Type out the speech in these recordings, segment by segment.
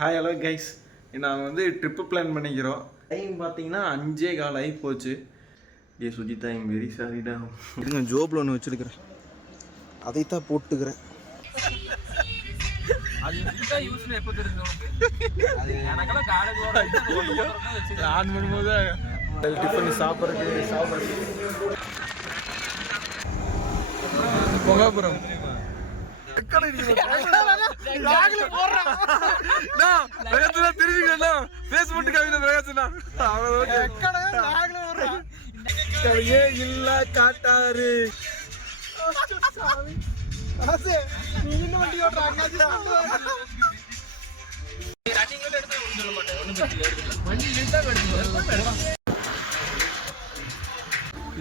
Hi hello guys, நாங்கள் வந்து trip plan பண்ணிக்கிறோம். டைம் பார்த்தீங்கன்னா 5:15 ஆகி போச்சு. டே சுஜிதா, ஐம் வெரி சாரிடா. இதுங்க ஜோப்பில் ஒன்று வச்சுருக்கிறேன், அதைத்தான் போட்டுக்கிறேன். ஆன் பண்ணும்போது டிஃபன் சாப்பிட்றதுக்கு பொங்காபுரம் காட்டாரு.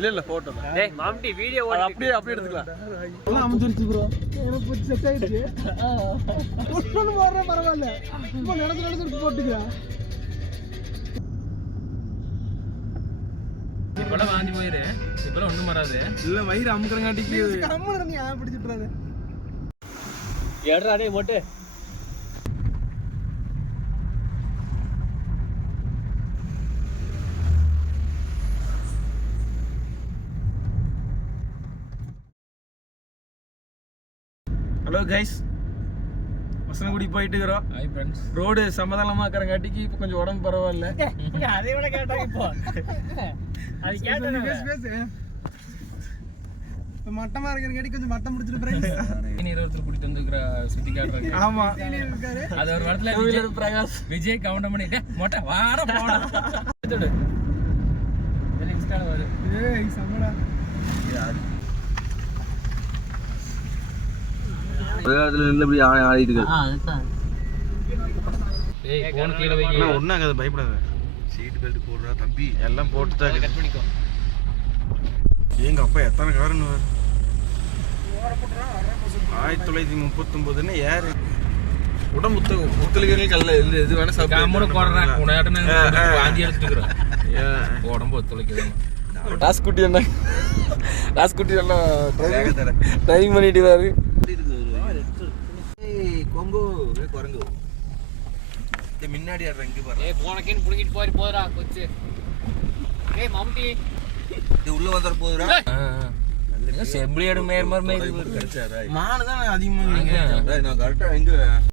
இல்ல போட்டோ மாம்டி வீடியோ அப்படியே எடுத்துக்கலாம். எல்லாம் அமைஞ்சிருச்சு ப்ரோ, எனக்கு செட் ஆயிடுச்சு. ஒன்று போடுற பரவாயில்ல, இப்போ நடந்து போட்டுக்கிறேன். இப்பெல்லாம் வாங்கி போயிரு, இப்பெல்லாம் ஒண்ணும் வராது. இல்ல வயிறு அமுக்கிறங்காட்டிக்கு கம்மு நீ பிடிச்சிட்டுறாரு. ஏடா டேய் மொட்டை. ஹலோ கைஸ், வசனகுடி போயிட்டு இருக்கிறோம். Hi friends. ரோடு சமதளமாக்கறங்காட்டிக்கு இப்போ கொஞ்சம் உடம்பு பரவாயில்ல. அதை விட கேட்டாங்க இப்போ. அது கேட்டேன். பேசு. இப்போ மட்டமா இருக்கிறங்காட்டி கொஞ்சம் மட்டம் முடிச்சிட்டு ஃப்ரெண்ட்ஸ். சீனியர் ஒருத்தர் கூட்டிட்டு வந்துக்கிற சுத்தி காட்டுறாங்க. ஆமா, இருக்காரு. அது ஒரு இடத்துல பிரகாஷ் விஜய் கவுண்ட் பண்ணிட்டு மொட்டை வாட போடா. எடுத்துடு. இது இன்ஸ்டால வரு. ஏய் சமடா. அதுல நின்னு இப்படி ஆடிட்டு இருக்கு. அதுதான். ஏய் போன் கீழ வைங்க. அண்ணா ஒண்ணாங்க, பயப்படாத. சீட் பெல்ட் போடுறா தம்பி, எல்லாம் போட்டு தான் கட் பண்ணிக்கோ. எங்க அப்பா எத்தனை காரன்னு 1939 யாரு உடம்பு ஒத்துழைக்கிறீங்க கல்ல இல்ல இது வேணா சாப்பிட்டு காமோட போடுறா. உனயாட்ட வாந்தி எடுத்துக்கறேன். உடம்பு ஒத்துழைக்குது. ராஸ்குட்டி என்ன ட்ரைவிங் பண்ணிட்டு இருக்காரு. கொங்கு குரங்கு முன்னாடி ஆடுறேன் பாரு. ஏய் போனக்கேன்னு புடிக்கிட்டு போறா கொச்சு. ஏய் மம்டி இது உள்ள வந்தற போதுடா. செம்பிளியோட மேர்மர் மேரி கிடைச்சாரா? மானு தான் அதிகமா. நான் கரெக்ட்டா எங்க